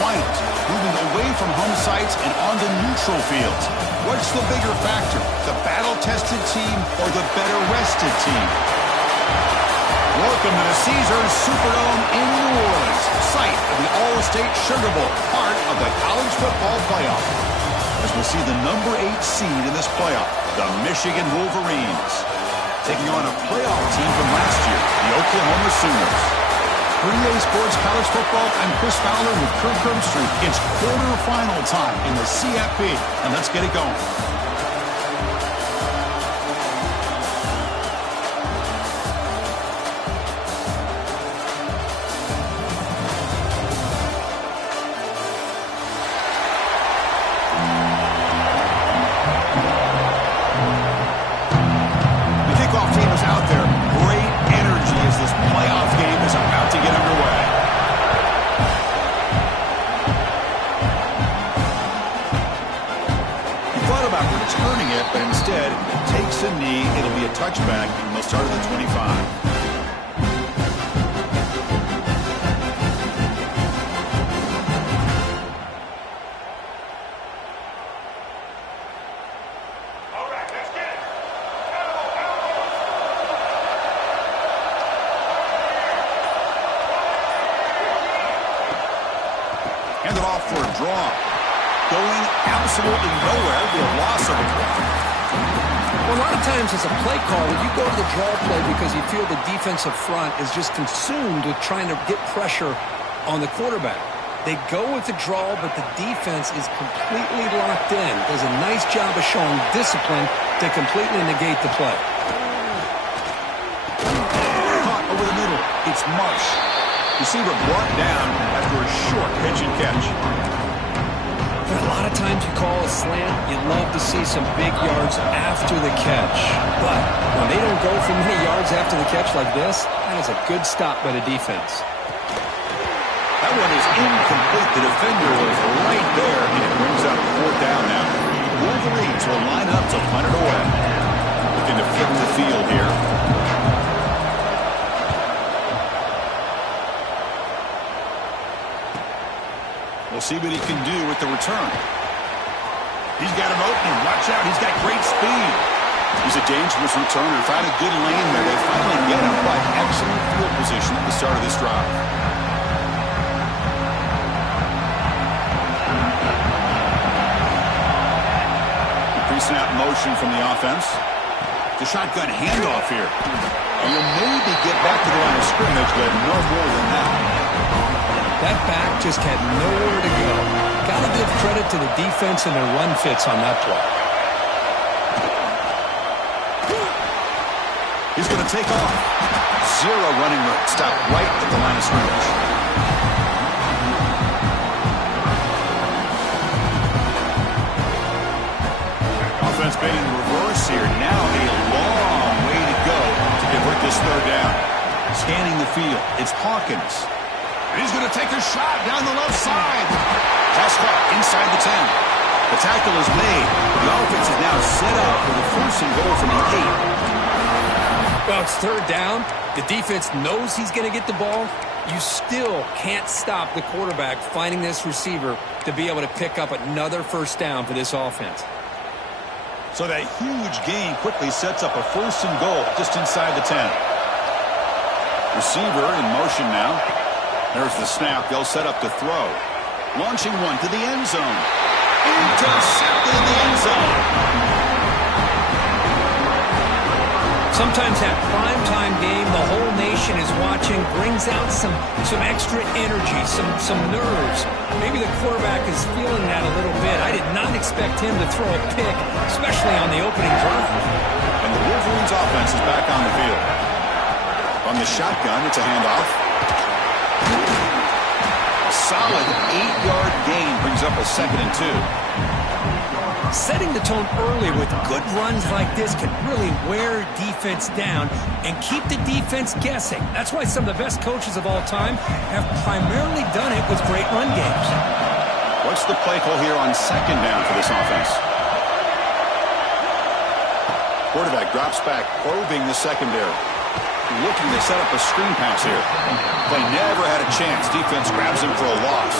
finals, moving away from home sites and onto neutral fields. What's the bigger factor, the battle-tested team or the better-rested team? Welcome to the Caesars Superdome in New Orleans, site of the All-State Sugar Bowl, part of the college football playoff. As we'll see the number 8 seed in this playoff, the Michigan Wolverines, taking on a playoff team from last year, the Oklahoma Sooners. For EA Sports College Football, I'm Chris Fowler with Kirk Herbstreit. It's quarterfinal time in the CFP, and let's get it going. But instead takes a knee. It'll be a touchback, and they'll start at the 25. Hand it off for a draw. Going absolutely nowhere. It'll be a loss of it. Well, a lot of times as a play caller, you go to the draw play because you feel the defensive front is just consumed with trying to get pressure on the quarterback. They go with the draw, but the defense is completely locked in. Does a nice job of showing discipline to completely negate the play. Caught over the middle. It's Marsh. Receiver brought down after a short pitch and catch. A lot of times you call a slant, you'd love to see some big yards after the catch. But when they don't go for many yards after the catch like this, that is a good stop by the defense. That one is incomplete. The defender was right there, and it brings up 4th down now. Wolverines will line up to punt it away. Looking to flip the field here. We'll see what he can do with the return. He's got him open. Watch out. He's got great speed. He's a dangerous returner. Found a good lane there. They finally get him by excellent field position at the start of this drive. Pre-snap motion from the offense. The shotgun handoff here. And you'll maybe get back to the line of scrimmage, but no more than that. That back just had nowhere to go. Got to give credit to the defense and their run fits on that play. He's going to take off. 0 running room. Stop right at the line of scrimmage. Offense being in reverse here. Now a long way to go to convert this 3rd down. Scanning the field. It's Hawkins. He's going to take a shot down the left side. Pass caught inside the 10. The tackle is made. The offense is now set up for the 1st and goal from the 8. Well, it's 3rd down. The defense knows he's going to get the ball. You still can't stop the quarterback finding this receiver to be able to pick up another 1st down for this offense. So that huge gain quickly sets up a 1st and goal just inside the 10. Receiver in motion now. There's the snap. They'll set up to throw. Launching one to the end zone. Intercepted in the end zone. Sometimes that primetime game, the whole nation is watching, brings out some extra energy, some nerves. Maybe the quarterback is feeling that a little bit. I did not expect him to throw a pick, especially on the opening drive. And the Wolverines offense is back on the field. From the shotgun, it's a handoff. A solid 8-yard gain brings up a 2nd and 2. Setting the tone early with good runs like this can really wear defense down and keep the defense guessing. That's why some of the best coaches of all time have primarily done it with great run games. What's the play call here on 2nd down for this offense? Quarterback drops back, probing the secondary. Looking to set up a screen pass here. Play never had a chance. Defense grabs him for a loss.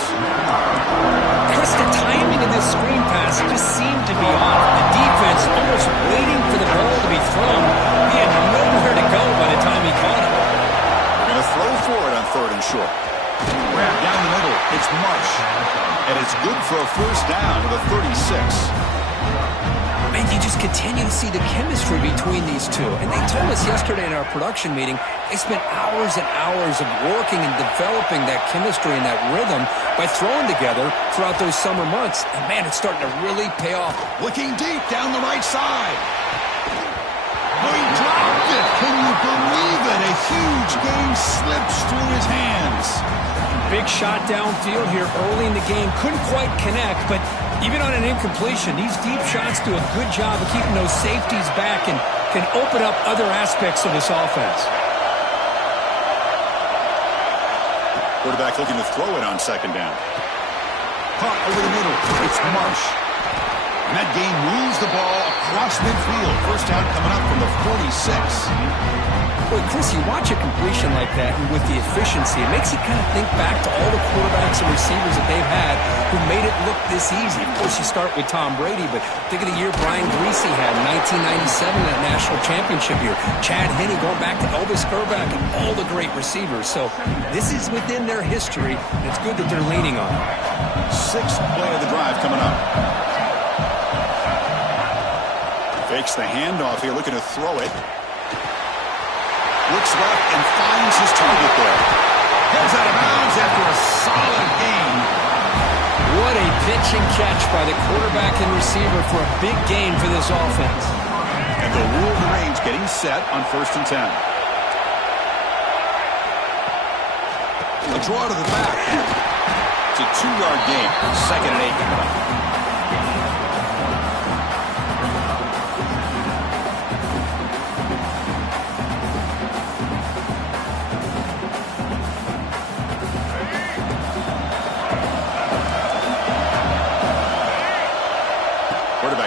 It's Marsh. And it's good for a first down to the 36. Man, you just continue to see the chemistry between these two. And they told us yesterday in our production meeting, they spent hours and hours of working and developing that chemistry and that rhythm by throwing together throughout those summer months. And, man, it's starting to really pay off. Looking deep down the right side. Oh, he dropped it. Can you believe it? A huge game slips through his hands. Big shot downfield here early in the game. Couldn't quite connect, but even on an incompletion, these deep shots do a good job of keeping those safeties back and can open up other aspects of this offense. Quarterback looking to throw it on second down. Caught over the middle. It's Marsh. And that game moves the ball across midfield. First down coming up from the 46. Boy, Chris, you watch a completion like that, and with the efficiency, it makes you kind of think back to all the quarterbacks and receivers that they've had who made it look this easy. Of course, you start with Tom Brady, but think of the year Brian Greasy had in 1997, that national championship year. Chad Henne going back to Elvis Grbac and all the great receivers. So this is within their history, and it's good that they're leaning on it. Sixth play of the drive coming up. Fakes the handoff here, looking to throw it. Looks left and finds his target there. Goes out of bounds after a solid gain. What a pitch and catch by the quarterback and receiver for a big gain for this offense. And the Wolverines getting set on 1st and 10. A draw to the back. It's a 2-yard gain. 2nd and 8 coming up.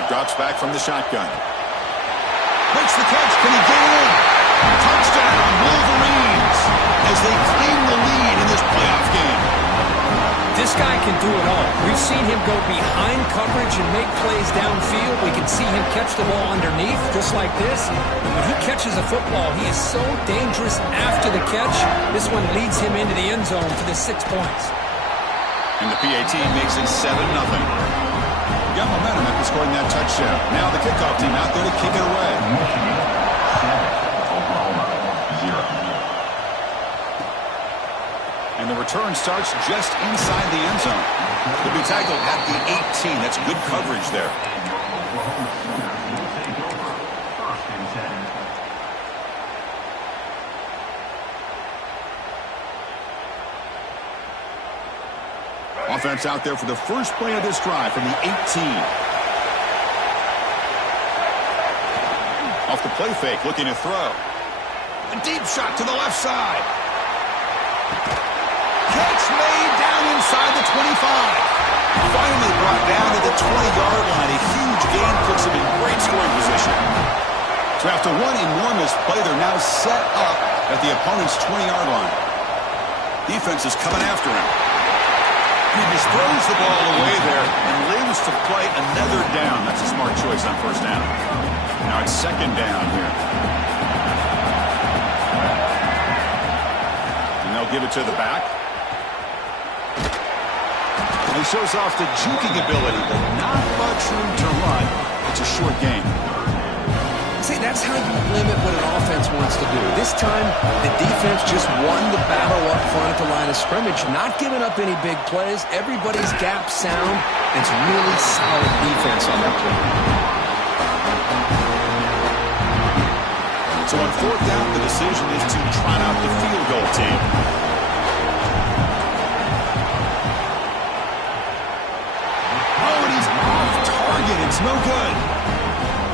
Drops back from the shotgun. Makes the catch. Can he get in? Touchdown, Wolverines, as they claim the lead in this playoff game. This guy can do it all. We've seen him go behind coverage and make plays downfield. We can see him catch the ball underneath, just like this. When he catches a football, he is so dangerous after the catch. This one leads him into the end zone for the 6 points. And the PAT makes it 7-0. Got momentum after scoring that touchdown. Now the kickoff team out there to kick it away. And the return starts just inside the end zone. He'll be tackled at the 18. That's good coverage there. Offense out there for the first play of this drive from the 18. Off the play fake, looking to throw. A deep shot to the left side. Catch made down inside the 25. Finally brought down to the 20-yard line. A huge gain puts him in great scoring position. So after one enormous play, they're now set up at the opponent's 20-yard line. Defense is coming after him. He just throws the ball away there and lives to play another down. That's a smart choice on first down. Now it's second down here. And they'll give it to the back. And he shows off the juking ability, but not much room to run. It's a short game. See, that's how you limit what an offense wants to do. This time, the defense just won the battle up front at the line of scrimmage, not giving up any big plays. Everybody's gap sound. It's really solid defense on that play. So on 4th down, the decision is to trot out the field goal team. Oh, and he's off target. It's no good.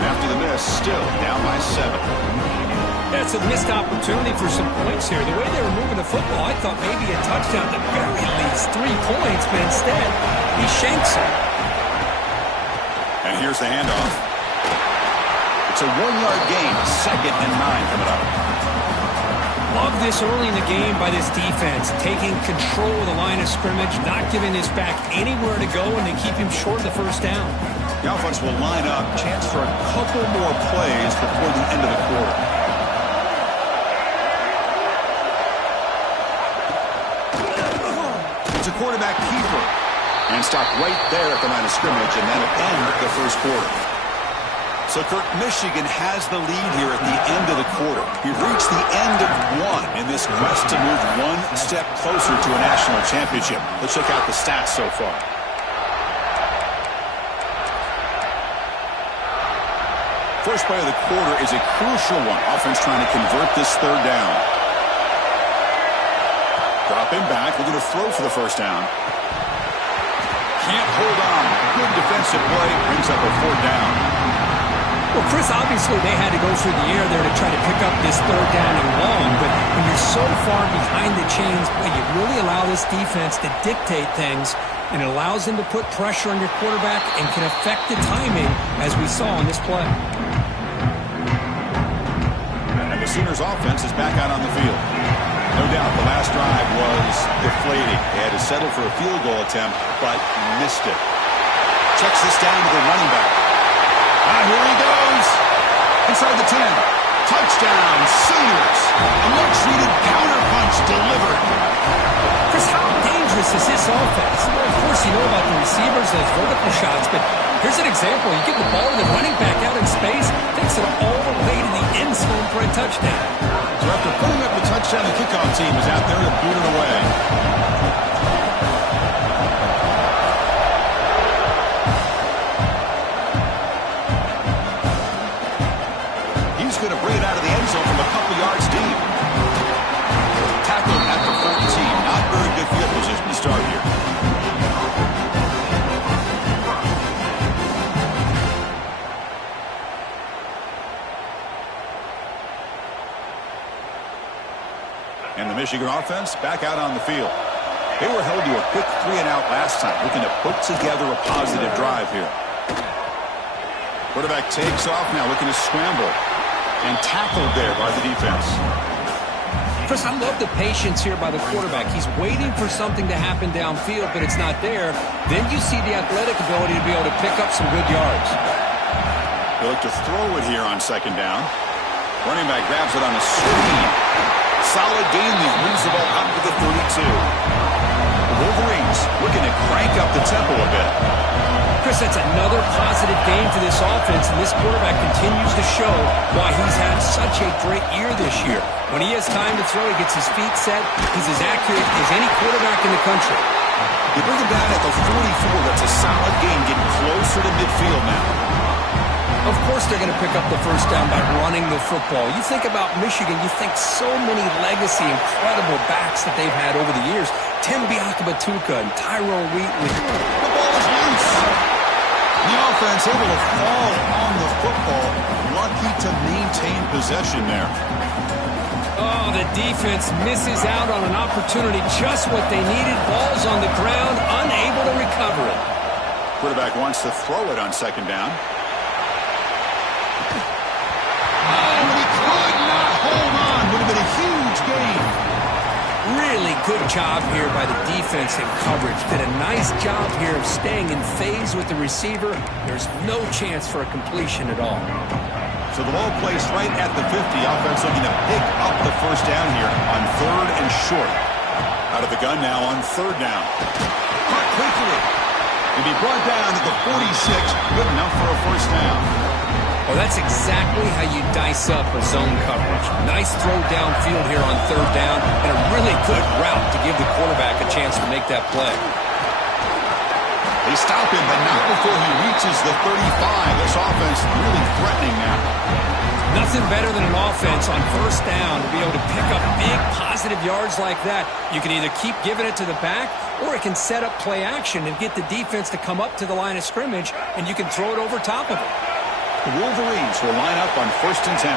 After the miss, still down by 7. That's a missed opportunity for some points here. The way they were moving the football, I thought maybe a touchdown, at the very least 3 points, but instead, he shanks it. And here's the handoff. It's a 1-yard gain, 2nd and 9 coming up. Love this early in the game by this defense, taking control of the line of scrimmage, not giving this back anywhere to go, and they keep him short of the first down. The offense will line up, chance for a couple more plays before the end of the quarter. It's a quarterback keeper. And stop right there at the line of scrimmage, and that'll end the first quarter. So, Kirk, Michigan has the lead here at the end of the quarter. We've reached the end of one in this quest to move one step closer to a national championship. Let's check out the stats so far. First play of the quarter is a crucial one. Offense trying to convert this third down. Dropping back, looking to throw for the first down. Can't hold on. Good defensive play. Brings up a fourth down. Well, Chris, obviously they had to go through the air there to try to pick up this third down and long, but when you're so far behind the chains, boy, you really allow this defense to dictate things, and it allows them to put pressure on your quarterback and can affect the timing, as we saw on this play. And the Sooners offense is back out on the field. No doubt the last drive was deflating. They had to settle for a field goal attempt, but missed it. Checks this down to the running back. Here he goes. Inside the 10. Touchdown, Sooners. A much-needed counterpunch delivered. Chris, how dangerous is this offense? Well, of course, you know about the receivers, those vertical shots, but here's an example. You give the ball to the running back out in space, takes it all the way to the end zone for a touchdown. So after putting up the touchdown, the kickoff team is out there to boot it away. He's going to bring it out of the end zone from a couple yards deep. Tackled at the 14. Not very good field position to start here. And the Michigan offense back out on the field. They were held to a quick 3-and-out last time, looking to put together a positive drive here. Quarterback takes off now, looking to scramble. And tackled there by the defense. Chris, I love the patience here by the quarterback. He's waiting for something to happen downfield, but it's not there. Then you see the athletic ability to be able to pick up some good yards. They look to throw it here on second down. Running back grabs it on a screen. Solid gain there. Moves the ball up to the 32. The Wolverines looking to crank up the tempo a bit. Chris, that's another positive game for this offense, and this quarterback continues to show why he's had such a great year this year. When he has time to throw, he gets his feet set. He's as accurate as any quarterback in the country. You bring him down at the 44. That's a solid game, getting closer to midfield now. Of course they're going to pick up the first down by running the football. You think about Michigan, you think so many legacy, incredible backs that they've had over the years. Tim Biakabatuka and Tyrone Wheatley. The ball is loose. The offense able to fall on the football. Lucky to maintain possession there. Oh, the defense misses out on an opportunity. Just what they needed. Ball's on the ground, unable to recover it. Quarterback wants to throw it on second down. Really good job here by the defense in coverage. Did a nice job here of staying in phase with the receiver. There's no chance for a completion at all. So the ball placed right at the 50. Offense looking to pick up the first down here on third and short. Out of the gun now on third down. Caught quickly. To be brought down to the 46. Good enough for a first down. Well, that's exactly how you dice up a zone coverage. Nice throw downfield here on third down, and a really good route to give the quarterback a chance to make that play. They stop him, but not before he reaches the 35. This offense really threatening now. Nothing better than an offense on first down to be able to pick up big positive yards like that. You can either keep giving it to the back, or it can set up play action and get the defense to come up to the line of scrimmage, and you can throw it over top of it. The Wolverines will line up on 1st and 10.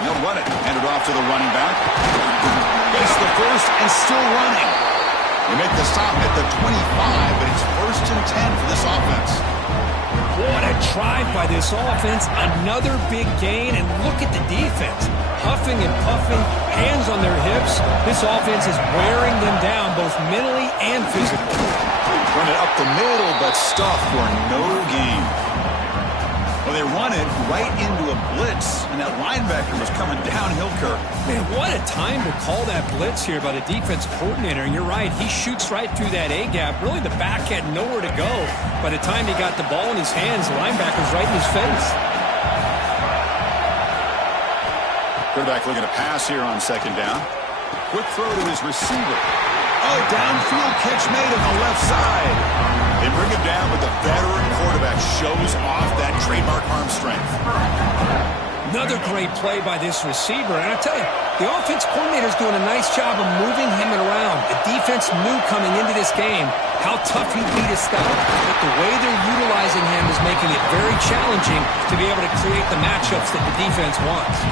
They'll run it. Hand it off to the running back. Gets the first and still running. They make the stop at the 25, but it's 1st and 10 for this offense. What a drive by this offense. Another big gain, and look at the defense. Huffing and puffing, hands on their hips. This offense is wearing them down both mentally and physically. Run it up the middle, but stuffed for no gain. Well, they run it right into a blitz, and that linebacker was coming downhill, Kirk. Man, what a time to call that blitz here by the defense coordinator. And you're right, he shoots right through that A-gap. Really, the back had nowhere to go. By the time he got the ball in his hands, the linebacker's right in his face. Quarterback looking to pass here on second down. Quick throw to his receiver. Oh, downfield catch made on the left side. They bring him down, but the veteran quarterback shows off that trademark arm strength. Another great play by this receiver. And I tell you, the offense coordinator is doing a nice job of moving him around. The defense knew coming into this game how tough he'd be to stop. But the way they're utilizing him is making it very challenging to be able to create the matchups that the defense wants.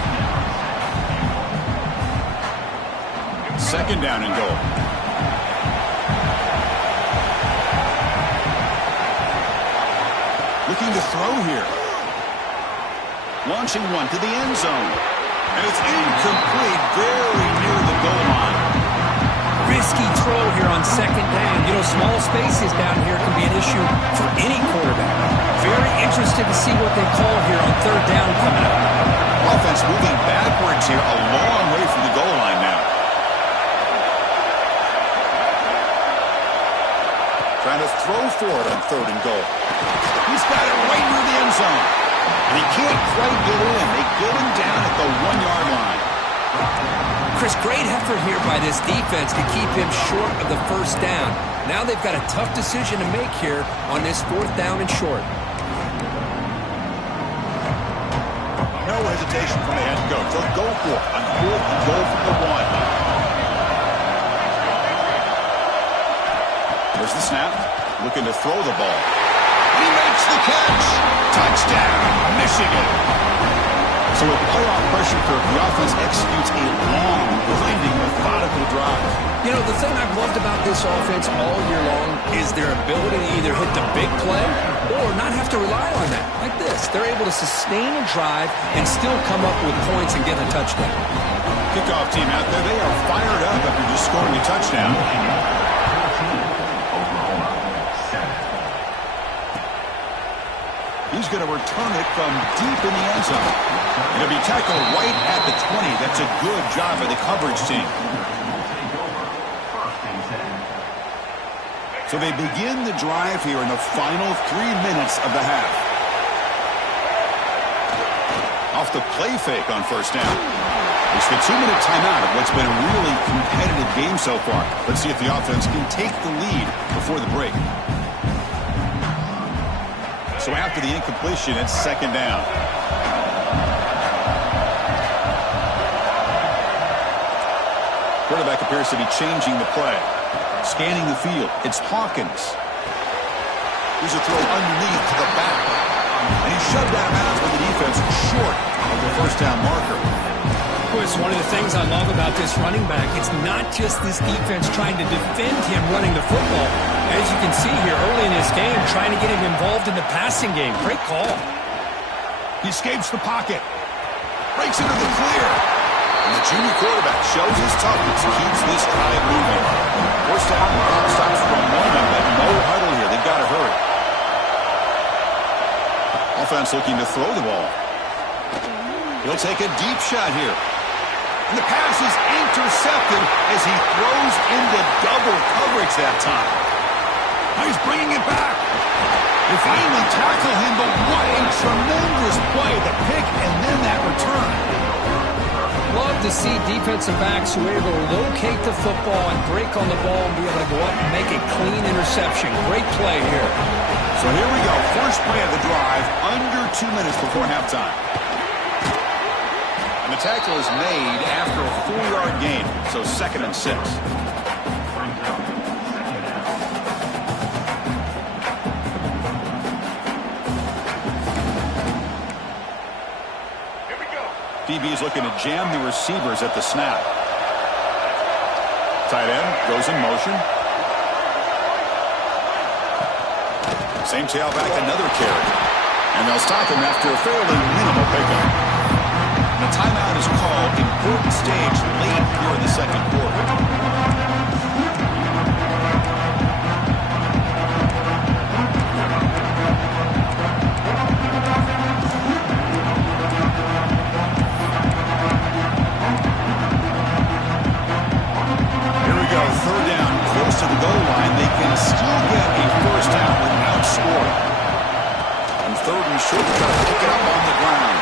Second down and goal. Looking to throw here. Launching one to the end zone. And it's incomplete, very near the goal line. Risky throw here on second down. You know, small spaces down here can be an issue for any quarterback. Very interested to see what they call here on third down coming up. Offense moving backwards here, a long way from the goal line now. Trying to throw for it on third and goal. He's got it right near the end zone. And he can't quite get in. They get him down at the 1-yard line. Chris, great effort here by this defense to keep him short of the first down. Now they've got a tough decision to make here on this fourth down and short. No hesitation from the head coach. They'll go for it on fourth and goal from the 1. There's the snap. Looking to throw the ball. He makes the catch. Touchdown, Michigan. So with playoff pressure curve, the offense executes a long, blinding, methodical drive. You know, the thing I've loved about this offense all year long is their ability to either hit the big play or not have to rely on that. Like this. They're able to sustain a drive and still come up with points and get a touchdown. Kickoff team out there, they are fired up after just scoring a touchdown. He's going to return it from deep in the end zone. It'll be tackled right at the 20. That's a good job by the coverage team. So they begin the drive here in the final 3 minutes of the half. Off the play fake on first down. It's the 2-minute timeout of what's been a really competitive game so far. Let's see if the offense can take the lead before the break. So after the incompletion, it's second down. Quarterback appears to be changing the play. Scanning the field. It's Hawkins. Here's a throw underneath to the back. And he's shoved out of bounds with the defense short of the first down marker. It's one of the things I love about this running back. It's not just this defense trying to defend him running the football. As you can see here early in this game, trying to get him involved in the passing game. Great call. He escapes the pocket. Breaks into the clear. And the junior quarterback shows his toughness, keeps this drive moving. First down, clock stops for a moment, but no huddle here. They've got to hurry. Offense looking to throw the ball. He'll take a deep shot here. And the pass is intercepted as he throws into double coverage that time. Now he's bringing it back. They finally tackle him, but what a tremendous play. The pick and then that return. Love to see defensive backs who are able to locate the football and break on the ball and be able to go up and make a clean interception. Great play here. So here we go. First play of the drive, under 2 minutes before halftime. And the tackle is made after a 4-yard gain, so 2nd and 6. DB's looking to jam the receivers at the snap. Tight end goes in motion. Same tailback, another carry. And they'll stop him after a fairly minimal pickup. The timeout is called. Important stage late here in the second quarter. to the goal line, they can still get a first down without scoring. And third and short, try to pick it up on the ground.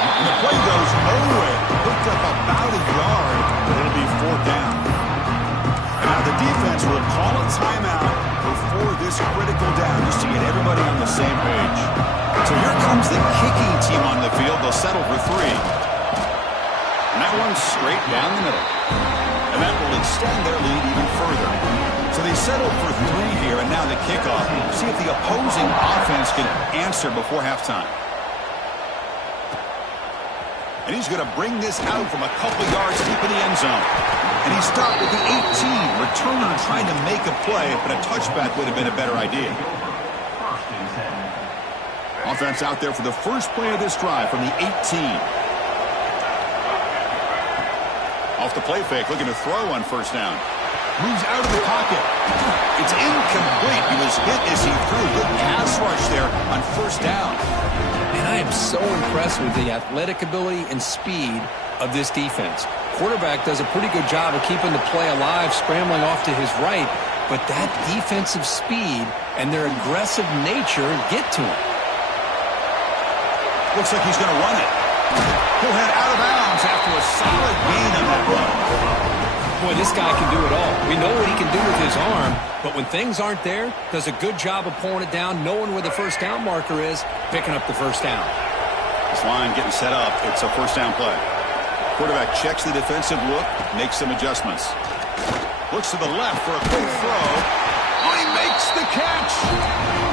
And the play goes nowhere. Picked up about a yard, but it'll be fourth down. And now the defense will call a timeout before this critical down, just to get everybody on the same page. So here comes the kicking team on the field. They'll settle for 3. And that one's straight down the middle. And that will extend their lead even further. So they settled for 3 here, and now the kickoff. See if the opposing offense can answer before halftime. And he's going to bring this out from a couple yards deep in the end zone. And he stopped at the 18. Returner trying to make a play, but a touchback would have been a better idea. Offense out there for the first play of this drive from the 18. Off the play fake, looking to throw on first down. Moves out of the pocket. It's incomplete. He was hit as he threw. Good pass rush there on first down. And I am so impressed with the athletic ability and speed of this defense. Quarterback does a pretty good job of keeping the play alive, scrambling off to his right. But that defensive speed and their aggressive nature get to him. Looks like he's going to run it. He'll head out of bounds after a solid gain on that run. Boy, this guy can do it all. We know what he can do with his arm, but when things aren't there, does a good job of pulling it down, knowing where the first down marker is, picking up the first down. This line getting set up. It's a first down play. Quarterback checks the defensive look, makes some adjustments. Looks to the left for a quick throw. Oh, he makes the catch.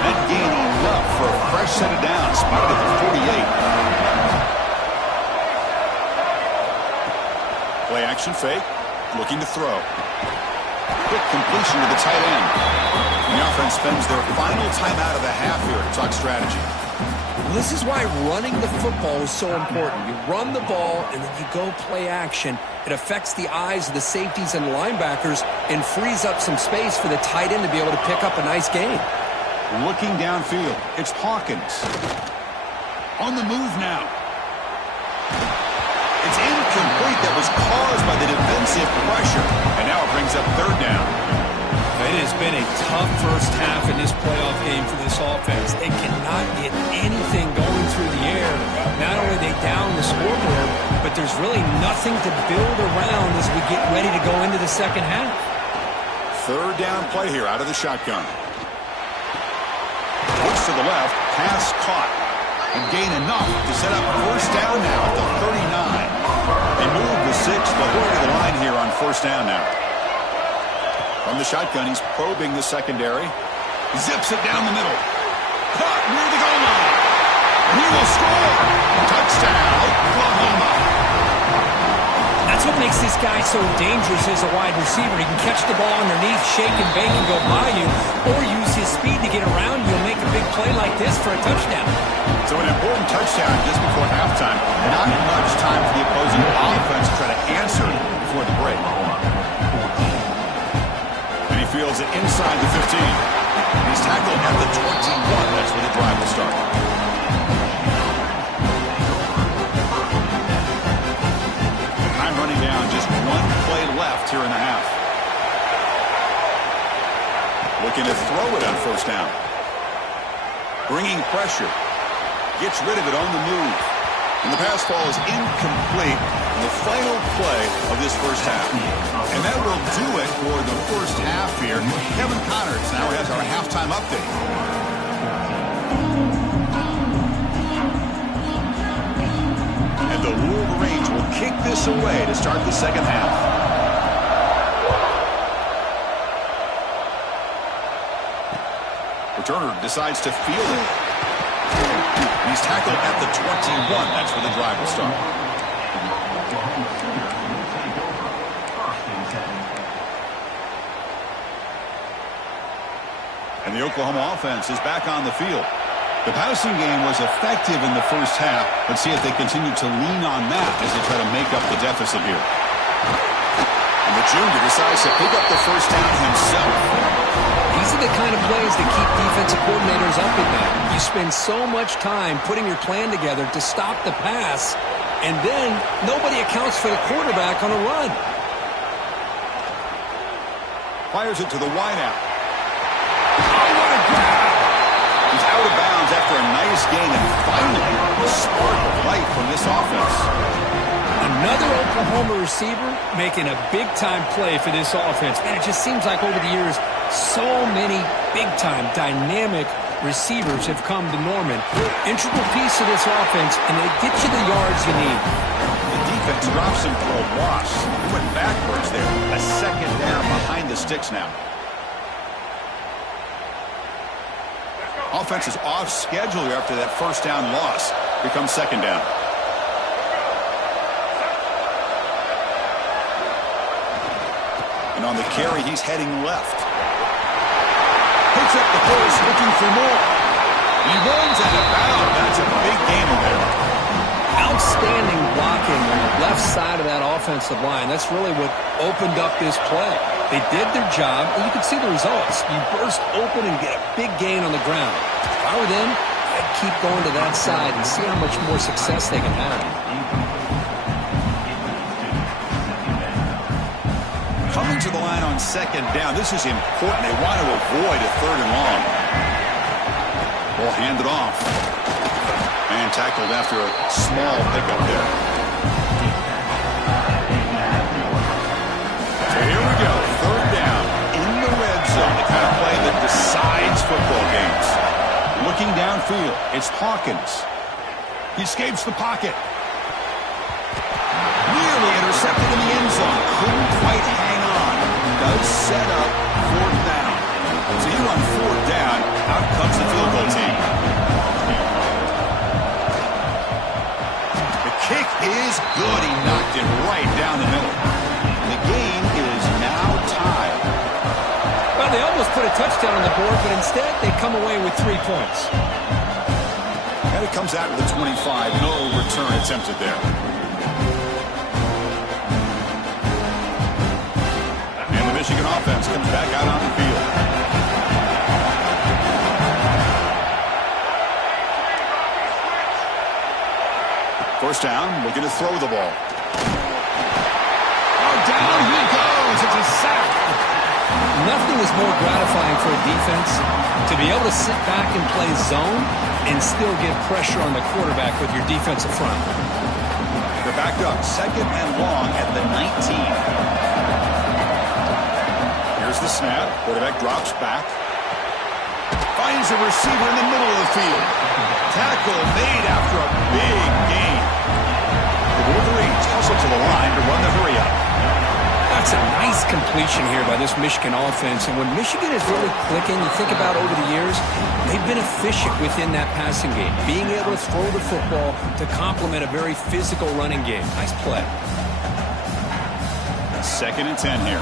That gain enough for a fresh set of downs. Spotted at the 48. Play action fake. Looking to throw. Quick completion to the tight end. The offense spends their final timeout of the half here to talk strategy. Well, this is why running the football is so important. You run the ball, and then you go play action. It affects the eyes of the safeties and linebackers and frees up some space for the tight end to be able to pick up a nice gain. Looking downfield, it's Hawkins. On the move now. It's incomplete. That was caused by the defensive pressure. And now it brings up third down. It has been a tough first half in this playoff game for this offense. They cannot get anything going through the air. Not only are they down the scoreboard, but there's really nothing to build around as we get ready to go into the second half. Third down play here out of the shotgun. Looks to the left, pass caught. And gain enough to set up first down now at the 39. They move the 6, but we're to the line here on first down now. From the shotgun, he's probing the secondary. Zips it down the middle. Caught near the goal line. He will score. Touchdown, Oklahoma. That's what makes this guy so dangerous as a wide receiver. He can catch the ball underneath, shake and bake and go by you, or use his speed to get around you and make a big play like this for a touchdown. So an important touchdown just before halftime. Not much time for the opposing offense to try to answer before the break. And he fields it inside the 15. He's tackled at the 21. That's where the drive will start. Time running down. Just one play left here in the half. Looking to throw it on first down. Bringing pressure. Gets rid of it on the move. And the pass ball is incomplete in the final play of this first half. And that will do it for the first half here. Kevin Connors now has our halftime update. And the Wolverines will kick this away to start the second half. Returner decides to field it. He's tackled at the 21. That's where the drive will start. And the Oklahoma offense is back on the field. The passing game was effective in the first half. Let's see if they continue to lean on that as they try to make up the deficit here. And the junior decides to pick up the first down himself. These are the kind of plays that keep defensive coordinators up at night. You spend so much time putting your plan together to stop the pass, and then nobody accounts for the quarterback on a run. Fires it to the wideout. Oh, what a grab! He's out of bounds after a nice gain, and finally, the spark of life from this offense. Another Oklahoma receiver making a big-time play for this offense. Man, it just seems like over the years, so many big-time, dynamic receivers have come to Norman. Integral piece of this offense, and they get you the yards you need. The defense drops him for a loss. He went backwards there. A second down behind the sticks now. Offense is off schedule here after that first down loss. Here comes second down. And on the carry, he's heading left. Picks up the pace, looking for more. He runs out of bounds. That's a big gain there. Outstanding blocking on the left side of that offensive line. That's really what opened up this play. They did their job, and you can see the results. You burst open and get a big gain on the ground. If I were them, I'd keep going to that side and see how much more success they can have. Coming to the line on second down. This is important. They want to avoid a third and long. Ball handed off. And tackled after a small pickup there. So here we go. Third down in the red zone. The kind of play that decides football games. Looking downfield. It's Hawkins. He escapes the pocket. Nearly intercepted in the end zone. Couldn't quite hang on. Does set up fourth down. So you run fourth down. Out comes the field goal team. The kick is good. He knocked it right down the middle. The game is now tied. Well, they almost put a touchdown on the board, but instead they come away with 3 points. And it comes out to the 25. No return attempted there. And the Michigan offense comes back out on the field. First down, looking to throw the ball. Oh, down he goes. It's a sack. Nothing is more gratifying for a defense to be able to sit back and play zone and still get pressure on the quarterback with your defensive front. They're backed up, second and long at the 19. Here's the snap. Quarterback drops back. Finds a receiver in the middle of the field. Tackle made after a big gain. The Wolverines hustle to the line to run the hurry up. That's a nice completion here by this Michigan offense. And when Michigan is really clicking, you think about over the years, they've been efficient within that passing game, being able to throw the football to complement a very physical running game. Nice play. Second and 10 here.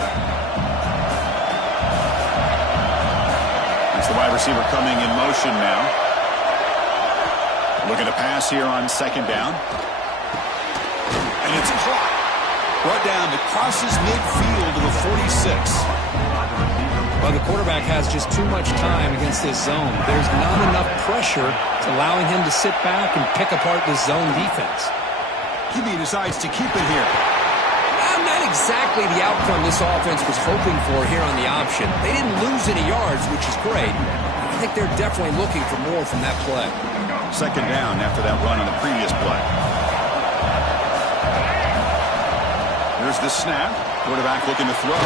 It's the wide receiver coming in motion now. Looking to pass here on second down. And it's caught. Brought down that crosses midfield to the 46. Well, the quarterback has just too much time against this zone. There's not enough pressure to allowing him to sit back and pick apart this zone defense. He decides to keep it here. Not exactly the outcome this offense was hoping for here on the option. They didn't lose any yards, which is great. I think they're definitely looking for more from that play. Second down after that run on the previous play. Here's the snap. Quarterback looking to throw.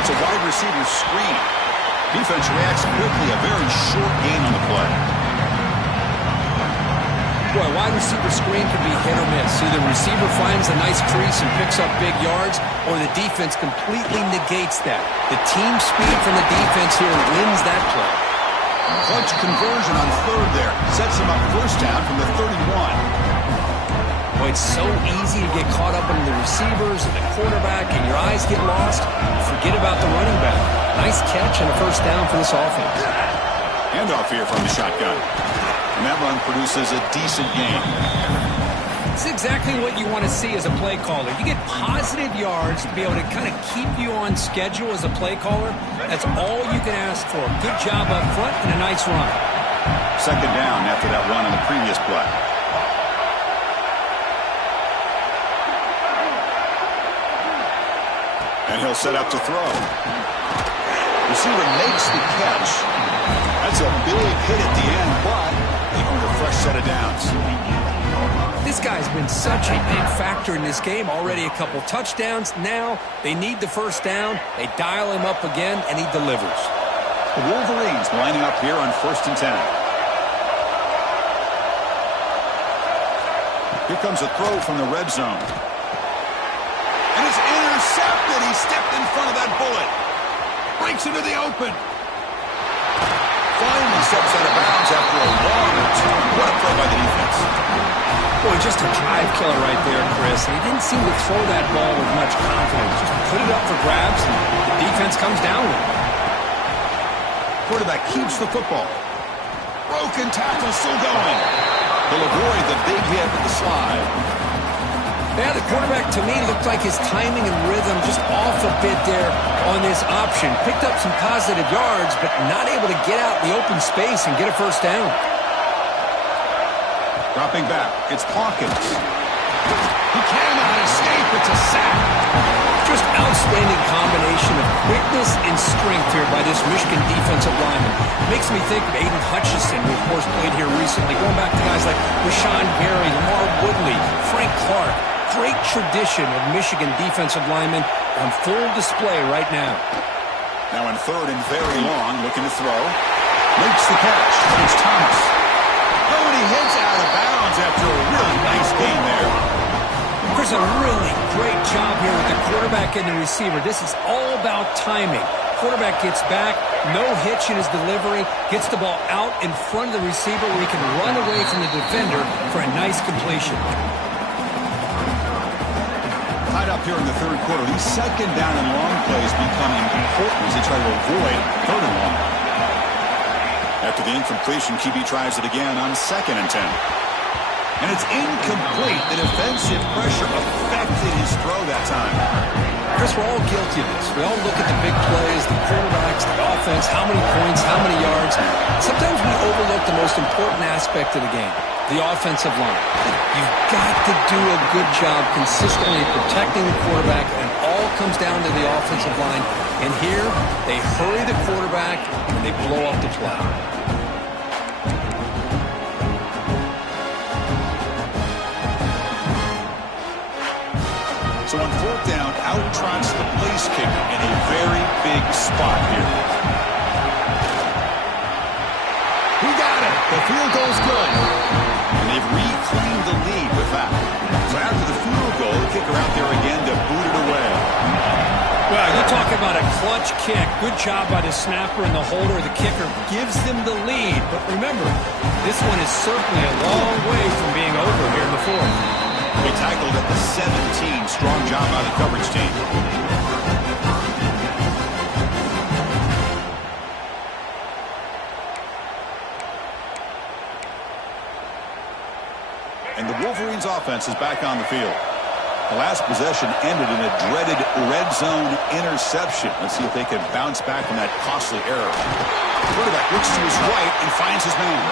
It's a wide receiver screen. Defense reacts quickly. A very short gain on the play. Boy, wide receiver screen can be hit or miss. Either receiver finds a nice crease and picks up big yards, or the defense completely negates that. The team speed from the defense here wins that play. Clutch conversion on third there. Sets him up first down from the 31. Boy, it's so easy to get caught up in the receivers and the quarterback, and your eyes get lost. Forget about the running back. Nice catch and a first down for this offense. Handoff here from the shotgun. And that run produces a decent gain. It's exactly what you want to see as a play caller. You get positive yards to be able to kind of keep you on schedule as a play caller. That's all you can ask for. Good job up front and a nice run. Second down after that run on the previous play. And he'll set up to throw. receiver makes the catch. That's a big hit at the end, but they earned a fresh set of downs. This guy's been such a big factor in this game. Already a couple touchdowns. Now they need the first down. They dial him up again, and he delivers. The Wolverines lining up here on 1st and 10. Here comes a throw from the red zone. And it's intercepted. He stepped in front of that bullet. Breaks into the open. Finally steps out of bounds after a long return. What a play by the defense. Boy, just a drive killer right there, Chris. And he didn't seem to throw that ball with much confidence. Just put it up for grabs, and the defense comes down with it. Quarterback keeps the football. Broken tackle still going. He'll avoid the big hit with the slide. Yeah, the quarterback, to me, looked like his timing and rhythm just off a bit there on this option. Picked up some positive yards, but not able to get out in the open space and get a first down. Dropping back, it's Hawkins. He cannot escape. It's a sack. Just outstanding combination of quickness and strength here by this Michigan defensive lineman. Makes me think of Aiden Hutchinson, who of course played here recently. Going back to guys like Rashawn Gary, Lamar Woodley, Frank Clark. Great tradition of Michigan defensive linemen on full display right now. Now in 3rd and very long, looking to throw. Makes the catch. It's Thomas. Oh, and he hits out of bounds after a really nice gain there. There's a really great job here with the quarterback and the receiver. This is all about timing. Quarterback gets back, no hitch in his delivery, gets the ball out in front of the receiver where he can run away from the defender for a nice completion. Tied up here in the 3rd quarter. These 2nd down and long plays become important as they try to avoid 3rd and long. After the incompletion, QB tries it again on 2nd and 10. And it's incomplete. The defensive pressure affected his throw that time. Chris, we're all guilty of this. We all look at the big plays, the quarterbacks, the offense, how many points, how many yards. Sometimes we overlook the most important aspect of the game, the offensive line. You've got to do a good job consistently protecting the quarterback, and it all comes down to the offensive line. And here, they hurry the quarterback, and they blow up the play. So on 4th down, out trots the place kicker in a very big spot here. He got it. The field goal's good. And they've reclaimed the lead with that. So after the field goal, the kicker out there again to boot it away. Well, you talk about a clutch kick. Good job by the snapper and the holder. The kicker gives them the lead. But remember, this one is certainly a long way from being over here in the 4th. He tackled at the 17. Strong job by the coverage team. And the Wolverines offense is back on the field. The last possession ended in a dreaded red zone interception. Let's see if they can bounce back from that costly error. The quarterback looks to his right and finds his man.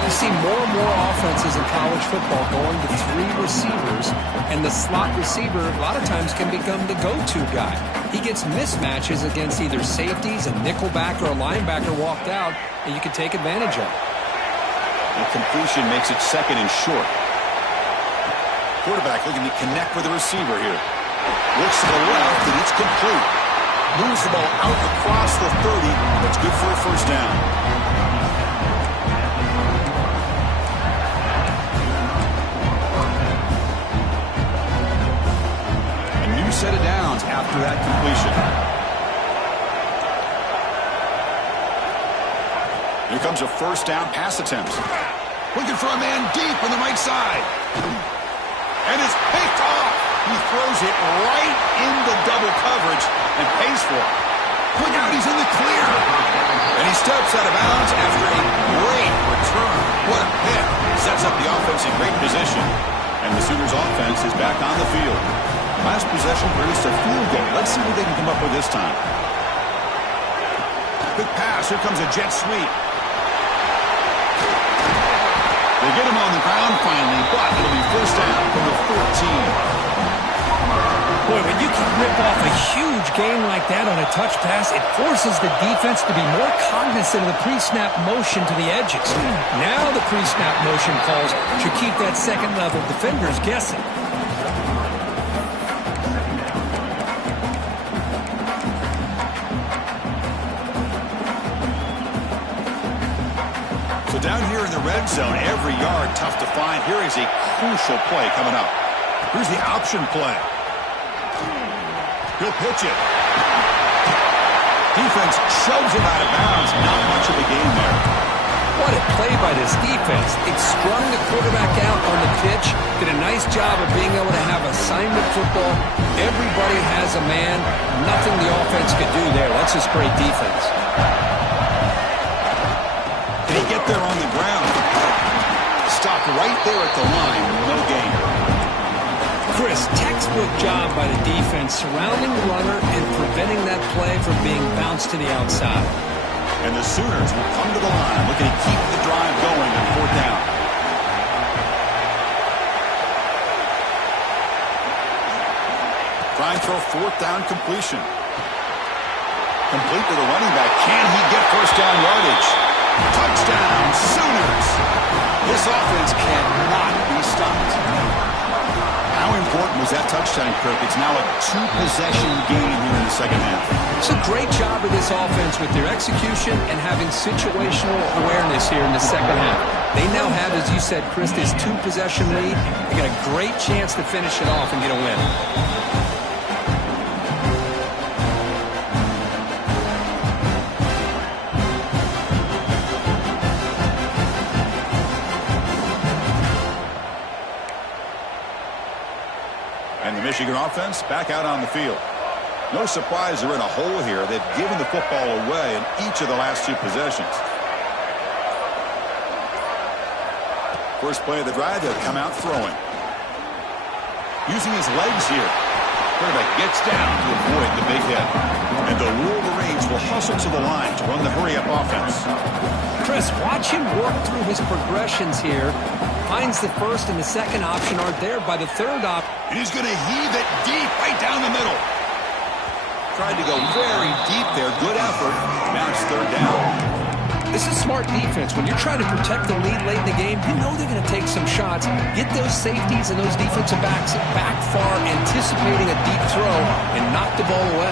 You see more and more offenses in college football going to 3 receivers, and the slot receiver a lot of times can become the go-to guy. He gets mismatches against either safeties, a nickelbacker, or a linebacker walked out, and you can take advantage of it. The completion makes it 2nd and short. Quarterback looking to connect with the receiver here. Looks to the left, and it's complete. Moves the ball out across the 30. That's good for a first down. A new set of downs after that completion. Here comes a first down pass attempt. Looking for a man deep on the right side. And it's picked off. He throws it right into double coverage and pays for it. Look out, he's in the clear. And he steps out of bounds after a great return. What a pick. Sets up the offense in great position. And the Sooners offense is back on the field. Last possession produced a field goal. Let's see what they can come up with this time. Quick pass. Here comes a jet sweep. They get him on the ground finally, but it'll be first down from the 14. Boy, when you can rip off a huge gain like that on a touch pass, it forces the defense to be more cognizant of the pre-snap motion to the edges. Now the pre-snap motion calls should keep that second-level defenders guessing. So down here in the red zone, every yard tough to find. Here is a crucial play coming up. Here's the option play. He'll pitch it. Defense shoves him out of bounds. Not much of a gain there. What a play by this defense. It strung the quarterback out on the pitch. Did a nice job of being able to have assignment football. Everybody has a man. Nothing the offense could do there. That's just great defense. Did he get there on the ground? Stopped right there at the line. No gain. Chris, textbook job by the defense surrounding the runner and preventing that play from being bounced to the outside. And the Sooners will come to the line, looking to keep the drive going on fourth down. Trying for a fourth down completion. Complete to the running back. Can he get first down yardage? Touchdown, Sooners! This offense cannot be stopped. How important was that touchdown, Kirk? It's now a two-possession game here in the second half. It's a great job of this offense with their execution and having situational awareness here in the second half. They now have, as you said, Chris, this two-possession lead. They got a great chance to finish it off and get a win. And the Michigan offense back out on the field. No surprise they're in a hole here. They've given the football away in each of the last two possessions. First play of the drive, they'll come out throwing. Using his legs here. Quarterback gets down to avoid the big hit. And the Wolverines will hustle to the line to run the hurry-up offense. Chris, watch him work through his progressions here. Finds the first and the second option aren't there by the third option. And he's going to heave it deep right down the middle. Tried to go very deep there. Good effort. Now it's third down. This is smart defense. When you're trying to protect the lead late in the game, you know they're going to take some shots. Get those safeties and those defensive backs back far, anticipating a deep throw, and knock the ball away.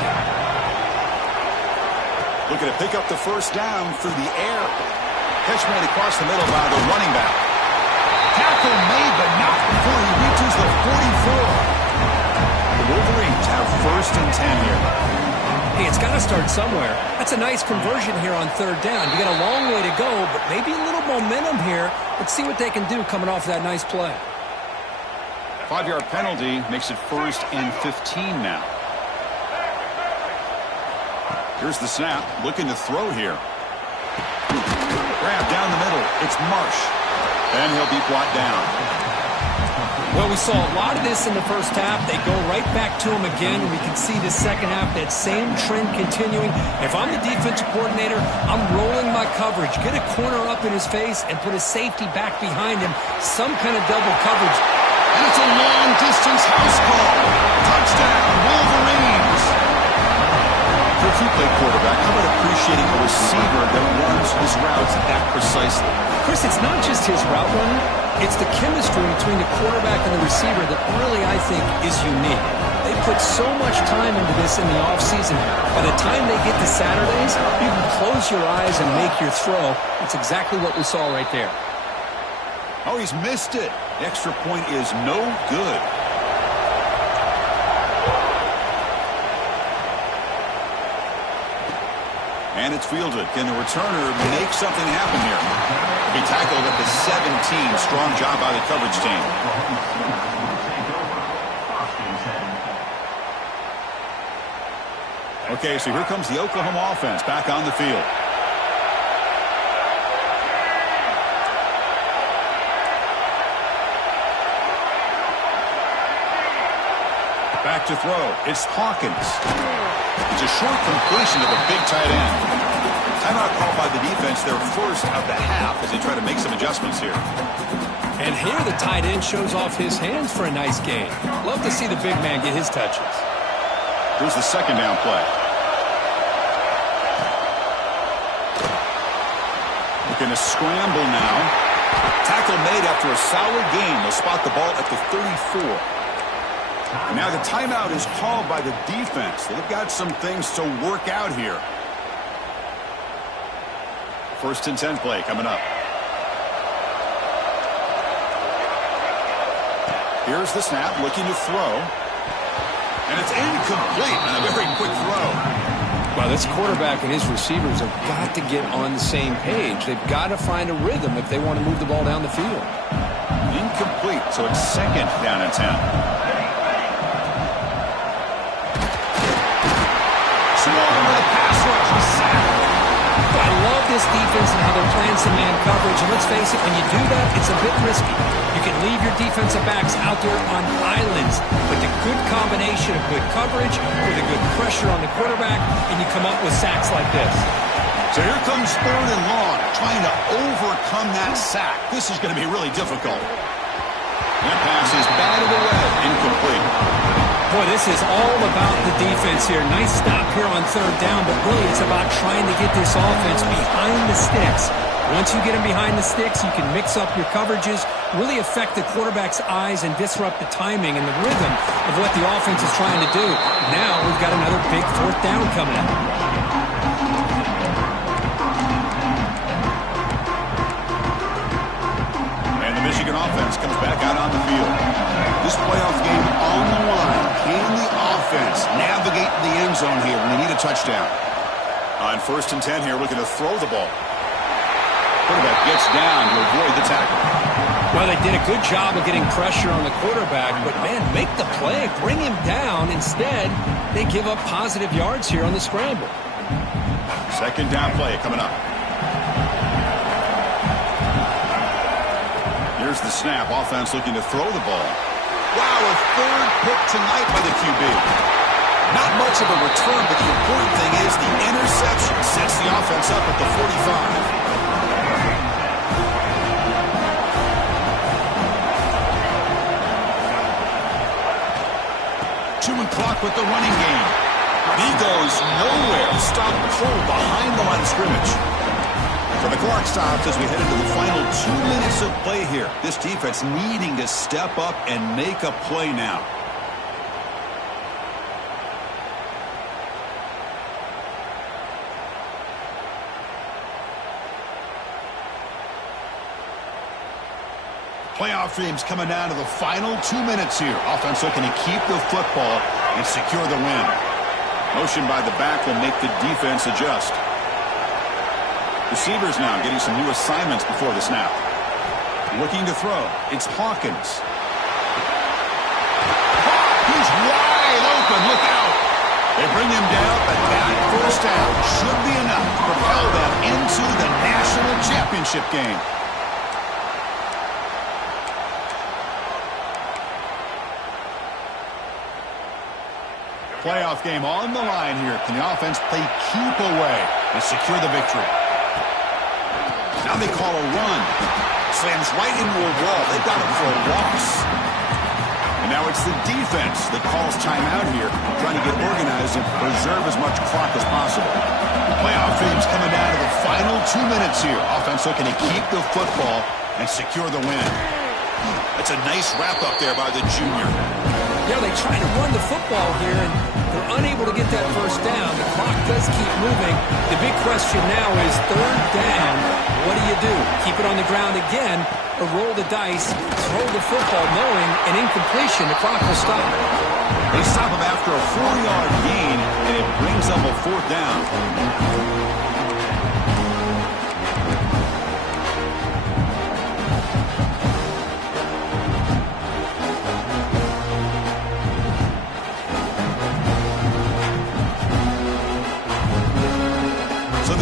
Looking to pick up the first down through the air. Catch made across the middle by the running back. Tackle made, but not before he reaches the 44. The Wolverines have first and 10 here. Hey, it's got to start somewhere. That's a nice conversion here on third down. You got a long way to go, but maybe a little momentum here. Let's see what they can do coming off that nice play. 5-yard penalty makes it first and 15 now. Here's the snap. Looking to throw here. Grab down the middle. It's Marsh. And he'll be brought down. Well, we saw a lot of this in the first half. They go right back to him again. We can see the second half, that same trend continuing. If I'm the defensive coordinator, I'm rolling my coverage. Get a corner up in his face and put a safety back behind him. Some kind of double coverage. And it's a long-distance house call. Touchdown, Wolverines. For a two-play quarterback, how about appreciating a receiver that runs his routes that precisely? Chris, it's not just his route running. It's the chemistry between the quarterback and the receiver that really, I think, is unique. They put so much time into this in the offseason. By the time they get to Saturdays, you can close your eyes and make your throw. That's exactly what we saw right there. Oh, he's missed it. The extra point is no good. And it's fielded. Can the returner make something happen here? He tackled at the 17. Strong job by the coverage team. Okay, so here comes the Oklahoma offense back on the field. Back to throw. It's Hawkins. It's a short completion of a big tight end. Timeout called by the defense, their first of the half, as they try to make some adjustments here. And here the tight end shows off his hands for a nice gain. Love to see the big man get his touches. Here's the second down play. Looking to scramble now. Tackle made after a solid gain. They'll spot the ball at the 34. And now the timeout is called by the defense. They've got some things to work out here. First and 10 play coming up. Here's the snap, looking to throw. And it's incomplete on a very quick throw. Well, this quarterback and his receivers have got to get on the same page. They've got to find a rhythm if they want to move the ball down the field. Incomplete, so it's second down and 10. Swung with a pass rush, a sack. I love this defense and how they're playing some man coverage. And let's face it, when you do that, it's a bit risky. You can leave your defensive backs out there on islands with a good combination of good coverage, with a good pressure on the quarterback, and you come up with sacks like this. So here comes third and long, trying to overcome that sack. This is going to be really difficult. That pass is batted away, incomplete. Boy, this is all about the defense here. Nice stop here on third down, but really it's about trying to get this offense behind the sticks. Once you get them behind the sticks, you can mix up your coverages, really affect the quarterback's eyes and disrupt the timing and the rhythm of what the offense is trying to do. Now we've got another big fourth down coming up. And the Michigan offense comes back out on the field. This playoff game on the line. Can the offense navigate the end zone here when they need a touchdown? On first and 10 here, looking to throw the ball. Quarterback gets down to avoid the tackle. Well, they did a good job of getting pressure on the quarterback, but, man, make the play. Bring him down. Instead, they give up positive yards here on the scramble. Second down play coming up. Here's the snap. Offense looking to throw the ball. Wow, a third pick tonight by the QB. Not much of a return, but the important thing is the interception sets the offense up at the 45. Clock with the running game. He goes nowhere. Stop cold behind the line of scrimmage. So the clock stops as we head into the final 2 minutes of play here. This defense needing to step up and make a play now. Playoff dreams coming down to the final 2 minutes here. Offense looking to keep the football and secure the win. Motion by the back will make the defense adjust. Receivers now getting some new assignments before the snap. Looking to throw. It's Hawkins. He's wide open. Look out. They bring him down, but that first down should be enough to propel them into the national championship game. Playoff game on the line here. Can the offense play keep away and secure the victory? Now they call a run. Slams right into a wall. They've got him for a loss. And now it's the defense that calls timeout here, trying to get organized and preserve as much clock as possible. Playoff game's coming down to the final 2 minutes here. Offense looking to keep the football and secure the win. That's a nice wrap-up there by the junior. Yeah, they try to run the football here, and they're unable to get that first down. The clock does keep moving. The big question now is third down. What do? Keep it on the ground again, or roll the dice, throw the football, knowing an incompletion, the clock will stop. They stop him after a 4-yard gain, and it brings up a fourth down.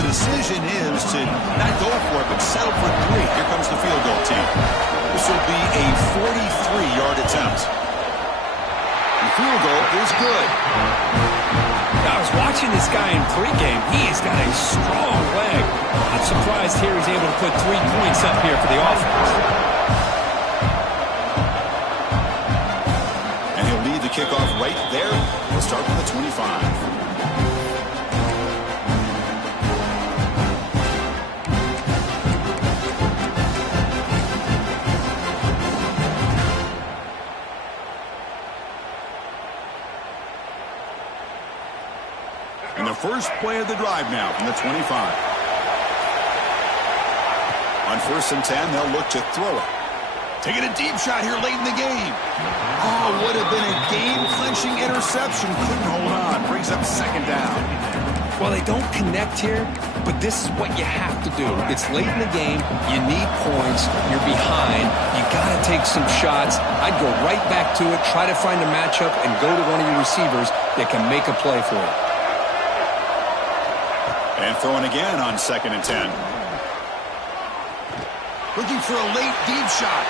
Decision is to not go for it, but settle for 3. Here comes the field goal team. This will be a 43-yard attempt. The field goal is good. I was watching this guy in pregame. He's got a strong leg. Not surprised here he's able to put 3 points up here for the offense. kickoff right there. We'll start from the 25. And the first play of the drive now from the 25. On 1st and 10, they'll look to throw it. Taking a deep shot here late in the game. Oh, would have been a game-clinching interception. Couldn't hold on. Brings up 2nd down. Well, they don't connect here, but this is what you have to do. It's late in the game. You need points. You're behind. You got to take some shots. I'd go right back to it, try to find a matchup, and go to one of your receivers that can make a play for you. And throwing again on 2nd and 10. Looking for a late deep shot.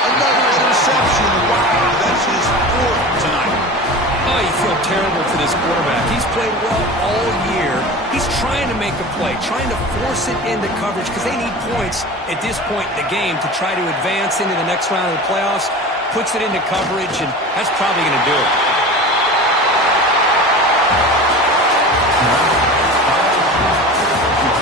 Another interception. Wow, that's his 4th tonight. Oh, you feel terrible for this quarterback. He's played well all year. He's trying to make a play, trying to force it into coverage because they need points at this point in the game to try to advance into the next round of the playoffs. Puts it into coverage, and that's probably going to do it.